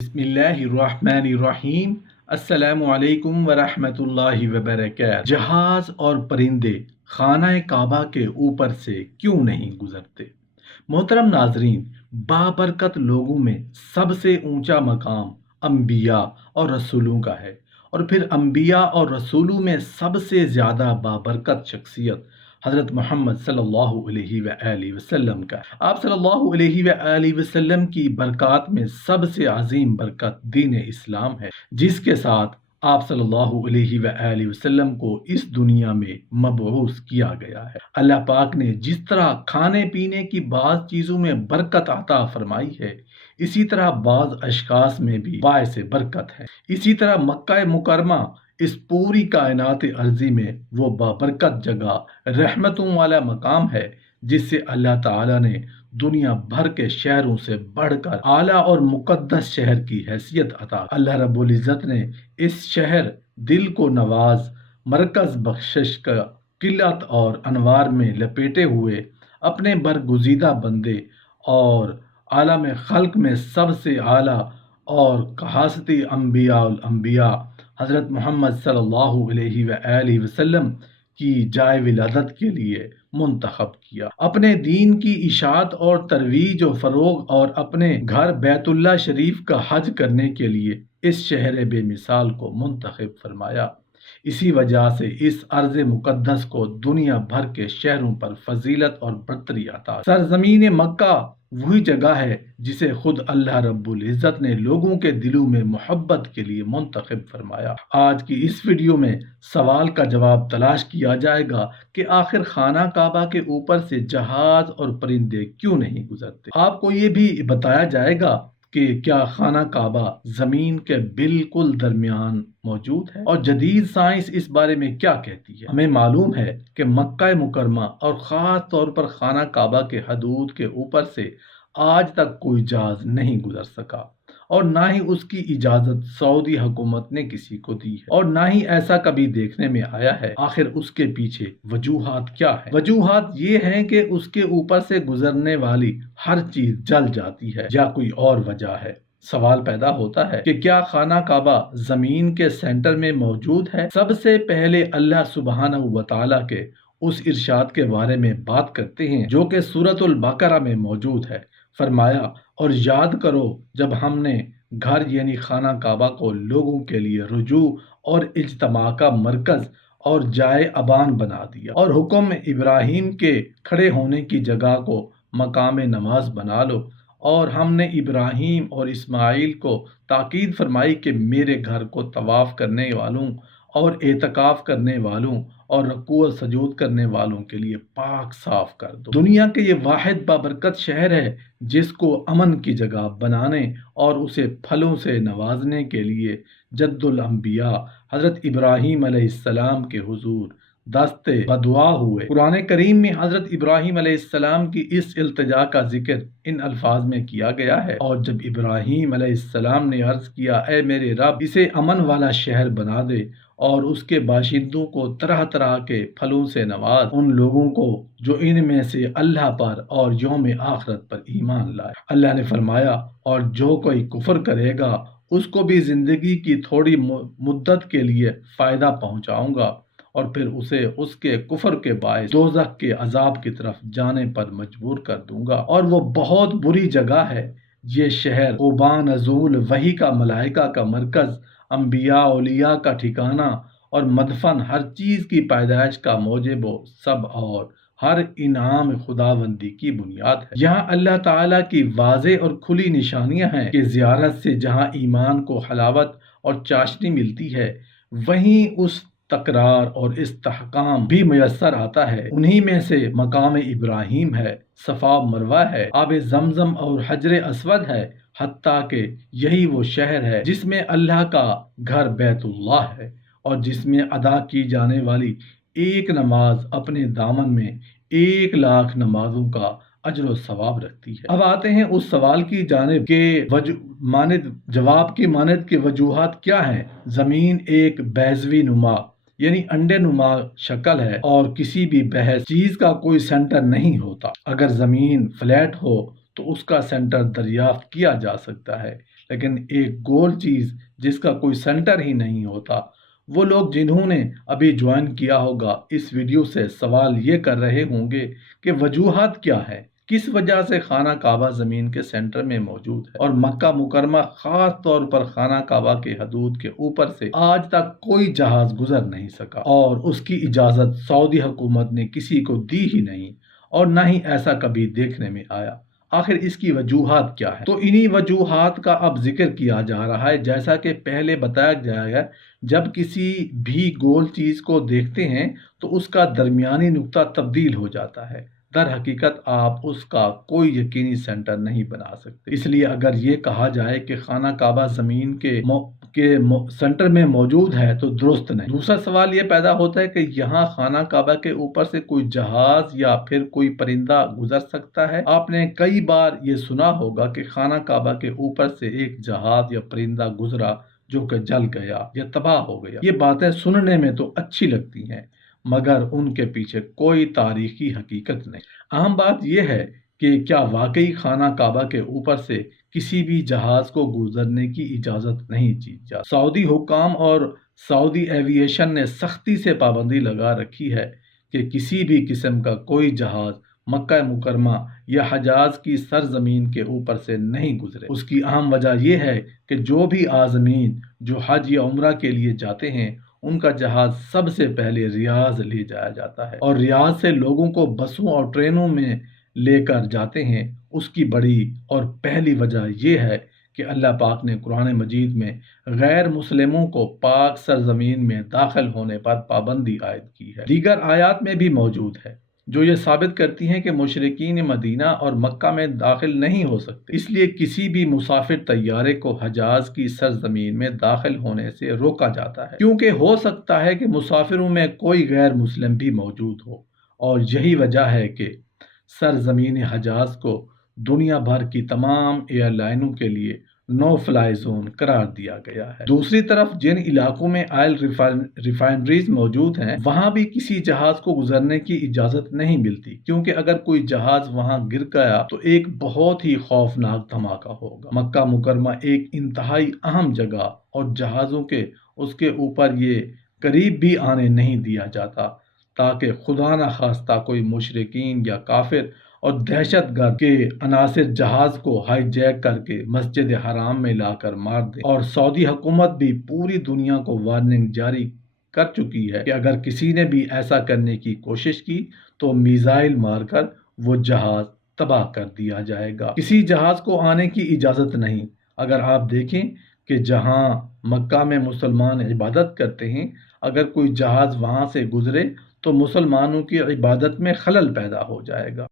بسم اللہ الرحمن الرحیم۔ السلام علیکم ورحمۃ اللہ وبرکاتہ۔ جہاز اور پرندے خانہ کعبہ کے اوپر سے کیوں نہیں گزرتے؟ محترم ناظرین، بابرکت لوگوں میں سب سے اونچا مقام انبیاء اور رسولوں کا ہے، اور پھر انبیاء اور رسولوں میں سب سے زیادہ بابرکت شخصیت حضرت محمد صلی اللہ علیہ وآلہ وسلم کا۔ آپ صلی اللہ علیہ وآلہ وسلم کی برکات میں سب سے عظیم برکت دین اسلام ہے، جس کے ساتھ آپ صلی اللہ علیہ وآلہ وسلم کو اس دنیا میں مبعوث کیا گیا ہے۔ اللہ پاک نے جس طرح کھانے پینے کی بعض چیزوں میں برکت عطا فرمائی ہے، اسی طرح بعض اشخاص میں بھی باعث برکت ہے۔ اسی طرح مکہ مکرمہ اس پوری کائنات ارضی میں وہ بابرکت جگہ، رحمتوں والا مقام ہے، جس سے اللہ تعالیٰ نے دنیا بھر کے شہروں سے بڑھ کر اعلیٰ اور مقدس شہر کی حیثیت عطا۔ اللہ رب العزت نے اس شہر دل کو نواز، مرکز بخشش کا قلت اور انوار میں لپیٹے ہوئے اپنے برگزیدہ بندے اور عالم خلق میں سب سے اعلیٰ اور کہاستی انبیاء الانبیاء حضرت محمد صلی اللہ علیہ وآلہ وسلم کی جائے ولادت کے لیے منتخب کیا۔ اپنے دین کی اشاعت اور ترویج و فروغ اور اپنے گھر بیت اللہ شریف کا حج کرنے کے لیے اس شہر بے مثال کو منتخب فرمایا۔ اسی وجہ سے اس ارض مقدس کو دنیا بھر کے شہروں پر فضیلت اور برتری عطا۔ سرزمین مکہ وہی جگہ ہے جسے خود اللہ رب العزت نے لوگوں کے دلوں میں محبت کے لیے منتخب فرمایا۔ آج کی اس ویڈیو میں سوال کا جواب تلاش کیا جائے گا کہ آخر خانہ کعبہ کے اوپر سے جہاز اور پرندے کیوں نہیں گزرتے؟ آپ کو یہ بھی بتایا جائے گا کہ کیا خانہ کعبہ زمین کے بالکل درمیان موجود ہے، اور جدید سائنس اس بارے میں کیا کہتی ہے؟ ہمیں معلوم ہے کہ مکہ مکرمہ اور خاص طور پر خانہ کعبہ کے حدود کے اوپر سے آج تک کوئی جہاز نہیں گزر سکا، اور نہ ہی اس کی اجازت سعودی حکومت نے کسی کو دی ہے، اور نہ ہی ایسا کبھی دیکھنے میں آیا ہے۔ آخر اس کے پیچھے وجوہات کیا ہے؟ وجوہات یہ ہیں کہ اس کے اوپر سے گزرنے والی ہر چیز جل جاتی ہے، یا کوئی اور وجہ ہے۔ سوال پیدا ہوتا ہے کہ کیا خانہ کعبہ زمین کے سینٹر میں موجود ہے؟ سب سے پہلے اللہ سبحانہ و تعالیٰ کے اس ارشاد کے بارے میں بات کرتے ہیں جو کہ سورۃ البقرہ میں موجود ہے۔ فرمایا، اور یاد کرو جب ہم نے گھر یعنی خانہ کعبہ کو لوگوں کے لیے رجوع اور اجتماع کا مرکز اور جائے ابان بنا دیا، اور حکم ابراہیم کے کھڑے ہونے کی جگہ کو مقام نماز بنا لو، اور ہم نے ابراہیم اور اسماعیل کو تاکید فرمائی کہ میرے گھر کو طواف کرنے والوں اور اعتکاف کرنے والوں اور رکوع و سجود کرنے والوں کے لیے پاک صاف کر دو۔ دنیا کے یہ واحد بابرکت شہر ہے جس کو امن کی جگہ بنانے اور اسے پھلوں سے نوازنے کے لیے جد الانبیاء حضرت ابراہیم علیہ السلام کے حضور دست بدعا ہوئے۔ قرآن کریم میں حضرت ابراہیم علیہ السلام کی اس التجا کا ذکر ان الفاظ میں کیا گیا ہے، اور جب ابراہیم علیہ السلام نے عرض کیا، اے میرے رب، اسے امن والا شہر بنا دے اور اس کے باشندوں کو طرح طرح کے پھلوں سے نواز، ان لوگوں کو جو ان میں سے اللہ پر اور یوم آخرت پر ایمان لائے۔ اللہ نے فرمایا، اور جو کوئی کفر کرے گا اس کو بھی زندگی کی تھوڑی مدت کے لیے فائدہ پہنچاؤں گا، اور پھر اسے اس کے کفر کے باعث دوزخ کے عذاب کی طرف جانے پر مجبور کر دوں گا، اور وہ بہت بری جگہ ہے۔ یہ شہر قباء نزول وحی کا ملائکہ کا مرکز، انبیاء اولیاء کا ٹھکانہ اور مدفن، ہر چیز کی پیدائش کا موجب و سب، اور ہر انعام خداوندی کی بنیاد ہے۔ یہاں اللہ تعالیٰ کی واضح اور کھلی نشانیاں ہیں کہ زیارت سے جہاں ایمان کو حلاوت اور چاشنی ملتی ہے، وہیں اس تکرار اور استحکام بھی میسر آتا ہے۔ انہی میں سے مقام ابراہیم ہے، صفا و مروہ ہے، آب زمزم اور حجر اسود ہے، حتیٰ کہ یہی وہ شہر ہے جس میں اللہ کا گھر بیت اللہ ہے، اور جس میں ادا کی جانے والی ایک نماز اپنے دامن میں 1,00,000 نمازوں کا اجر و ثواب رکھتی ہے۔ اب آتے ہیں اس سوال کی جانب کہ جواب کی مانند کے وجوہات کیا ہیں۔ زمین ایک بیضوی نما یعنی انڈے نما شکل ہے، اور کسی بھی بحث چیز کا کوئی سینٹر نہیں ہوتا۔ اگر زمین فلیٹ ہو تو اس کا سینٹر دریافت کیا جا سکتا ہے، لیکن ایک گول چیز جس کا کوئی سینٹر ہی نہیں ہوتا، وہ لوگ جنہوں نے ابھی جوائن کیا ہوگا اس ویڈیو سے سوال یہ کر رہے ہوں گے کہ وجوہات کیا ہے، کس وجہ سے خانہ کعبہ زمین کے سینٹر میں موجود ہے اور مکہ مکرمہ خاص طور پر خانہ کعبہ کے حدود کے اوپر سے آج تک کوئی جہاز گزر نہیں سکا، اور اس کی اجازت سعودی حکومت نے کسی کو دی ہی نہیں، اور نہ ہی ایسا کبھی دیکھنے میں آیا۔ آخر اس کی وجوہات کیا ہے؟ تو انہی وجوہات کا اب ذکر کیا جا رہا ہے۔ جیسا کہ پہلے بتایا گیا ہے، جب کسی بھی گول چیز کو دیکھتے ہیں تو اس کا درمیانی نقطہ تبدیل ہو جاتا ہے۔ در حقیقت آپ اس کا کوئی یقینی سینٹر نہیں بنا سکتے۔ اس لیے اگر یہ کہا جائے کہ خانہ کعبہ زمین کے سینٹر میں موجود ہے تو درست نہیں۔ دوسرا سوال یہ پیدا ہوتا ہے کہ یہاں خانہ کعبہ کے اوپر سے کوئی جہاز یا پھر کوئی پرندہ گزر سکتا ہے؟ آپ نے کئی بار یہ سنا ہوگا کہ خانہ کعبہ کے اوپر سے ایک جہاز یا پرندہ گزرا جو کہ جل گیا یا تباہ ہو گیا۔ یہ باتیں سننے میں تو اچھی لگتی ہیں، مگر ان کے پیچھے کوئی تاریخی حقیقت نہیں۔ اہم بات یہ ہے کہ کیا واقعی خانہ کعبہ کے اوپر سے کسی بھی جہاز کو گزرنے کی اجازت نہیں دی جاتی؟ سعودی حکام اور سعودی ایوییشن نے سختی سے پابندی لگا رکھی ہے کہ کسی بھی قسم کا کوئی جہاز مکہ مکرمہ یا حجاز کی سرزمین کے اوپر سے نہیں گزرے۔ اس کی اہم وجہ یہ ہے کہ جو بھی عازمین جو حج یا عمرہ کے لیے جاتے ہیں ان کا جہاز سب سے پہلے ریاض لے جایا جاتا ہے، اور ریاض سے لوگوں کو بسوں اور ٹرینوں میں لے کر جاتے ہیں۔ اس کی بڑی اور پہلی وجہ یہ ہے کہ اللہ پاک نے قرآن مجید میں غیر مسلموں کو پاک سرزمین میں داخل ہونے پر پابندی عائد کی ہے۔ دیگر آیات میں بھی موجود ہے جو یہ ثابت کرتی ہیں کہ مشرکین مدینہ اور مکہ میں داخل نہیں ہو سکتے۔ اس لیے کسی بھی مسافر طیارے کو حجاز کی سرزمین میں داخل ہونے سے روکا جاتا ہے، کیونکہ ہو سکتا ہے کہ مسافروں میں کوئی غیر مسلم بھی موجود ہو، اور یہی وجہ ہے کہ سرزمین حجاز کو دنیا بھر کی تمام ایئر لائنوں کے لیے نو فلائی زون قرار دیا گیا ہے۔ دوسری طرف جن علاقوں میں آئل ریفائنریز موجود ہیں وہاں بھی کسی جہاز کو گزرنے کی اجازت نہیں ملتی، کیونکہ اگر کوئی جہاز وہاں گر گیا تو ایک بہت ہی خوفناک دھماکہ ہوگا۔ مکہ مکرمہ ایک انتہائی اہم جگہ، اور جہازوں کے اس کے اوپر یہ قریب بھی آنے نہیں دیا جاتا تاکہ خدا نخواستہ کوئی مشرکین یا کافر اور دہشت گرد کے عناصر جہاز کو ہائی جیک کر کے مسجد حرام میں لا کر مار دیں۔ اور سعودی حکومت بھی پوری دنیا کو وارننگ جاری کر چکی ہے کہ اگر کسی نے بھی ایسا کرنے کی کوشش کی تو میزائل مار کر وہ جہاز تباہ کر دیا جائے گا۔ کسی جہاز کو آنے کی اجازت نہیں۔ اگر آپ دیکھیں کہ جہاں مکہ میں مسلمان عبادت کرتے ہیں، اگر کوئی جہاز وہاں سے گزرے تو مسلمانوں کی عبادت میں خلل پیدا ہو جائے گا۔